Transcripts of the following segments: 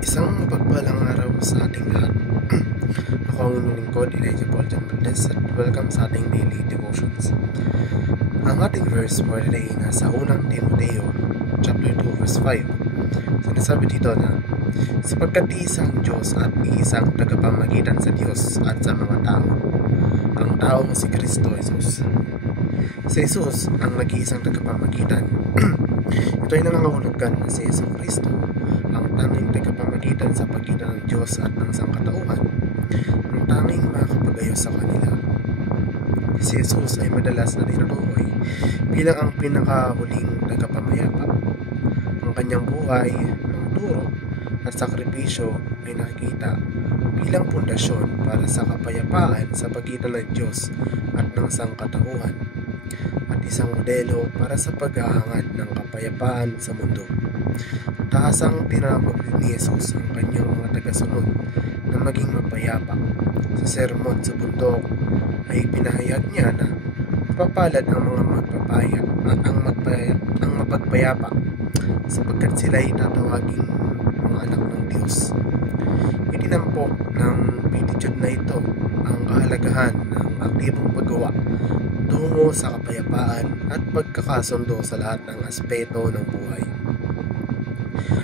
Isang mapagpalang araw sa ating lahat. Ako ang inyong lingkod, Elijah Paul John Valdez, at welcome sa ating daily devotions. Ang ating verse for today nasa unang Timoteo, chapter 2, verse 5. Sinasabi dito na, sapagkat iisang Diyos at iisang tagapamagitan sa Diyos at sa mga tao, ang taong si Kristo Jesus. Si Jesus ang nag-iisang tagapamagitan. Ito ay nangangahulugan na si Yesu Kristo ang tanging tagapamagitan sa pagitan ng Diyos at ng sangkatauhan, ang tanging makakapagayos sa kanila. Si Jesus ay madalas na tinutukoy bilang ang pinakahuling tagapamayapa. Ang kanyang buhay, ng turo at sakripisyo ay nakikita bilang pundasyon para sa kapayapaan sa pagitan ng Diyos at ng sangkatauhan, at isang modelo para sa paghahangad ng kapayapaan sa mundo. Taasang tinawag ni Jesus ang kanyang mga tagasunod na maging mapayapa. Sa sermon sa bundok ay pinahayag niya na mapapalad ang mga mapagpayapa sapagkat sila ay tatawaging mga anak ng Diyos. Itinampok ng pititude na ito ang kahalagahan ng aktibong paggawa tungo sa kapayapaan at pagkakasundo sa lahat ng aspeto ng buhay.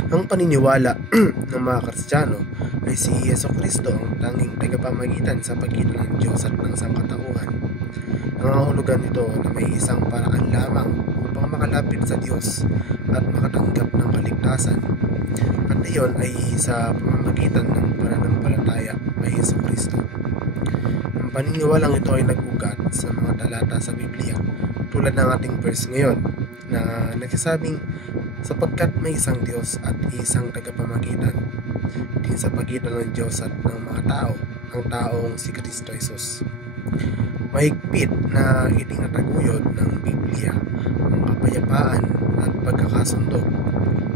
Ang paniniwala ng mga Kristiyano ay si Yesu Kristo ang tanging tagapamagitan sa pagitan ng Diyos at ng sangkatauhan. Nangangahulugan nito na may isang paraan lamang upang makalapit sa Diyos at makatanggap ng kaligtasan, at iyon ay sa pamamagitan ng pananampalataya kay Yesu Kristo. Ang paniniwalang ito ay nag-ugat sa mga talata sa Biblia tulad ng ating verse ngayon na nagsasabing, sapagkat may isang Diyos at isang tagapamagitan din sa pagitan ng Diyos at ng mga tao, ang taong si Kristo Jesus. Mahigpit na itinataguyod ng Biblia ang kapayapaan at pagkakasundo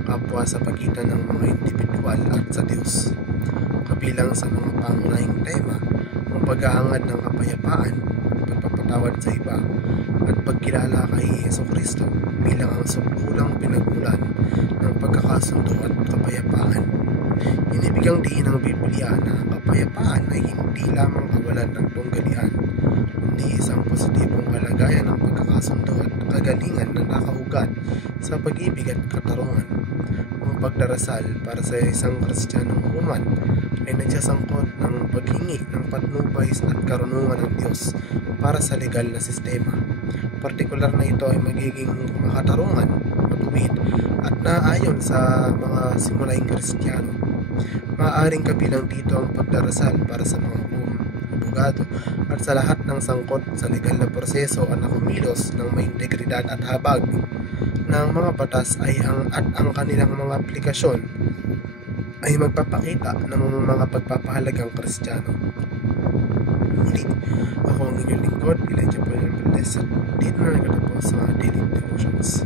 kapwa sa pagitan ng mga individual at sa Diyos. Kabilang sa mga pangunahing tema ang paghahangad ng kapayapaan, pagpapatawad sa iba, at pagkilala kay Yesu Kristo bilang ang sumpulang pinagmulan ng pagkakasundo at kapayapaan. Inibigang diin ng Biblia na ang kapayapaan ay hindi lamang kawalan ng tunggalian, kundi isang positibong kalagayan ng pagkakasundo at kagalingan na nakaugat sa pag-ibig at katarungan. Ang pagdarasal para sa isang Kristiyanong human ay nagsasangkot ng paghingi ng patnubay at karunungan ng Diyos para sa legal na sistema. Partikular na ito ay magiging makatarungan, matuwid at naayon sa mga simulaing Kristiyano. Maaaring kabilang dito ang pagdarasal para sa mga abogado at sa lahat ng sangkot sa legal na proseso at nakumilos ng may integridad at habag ng mga batas ay ang kanilang mga aplikasyon ay magpapakita ng mga pagpapahalagang Kristiyano. Muli, ako ang inyong lingkod, Elijah Paul John Valdez, at dito na nagtatapos sa daily devotions.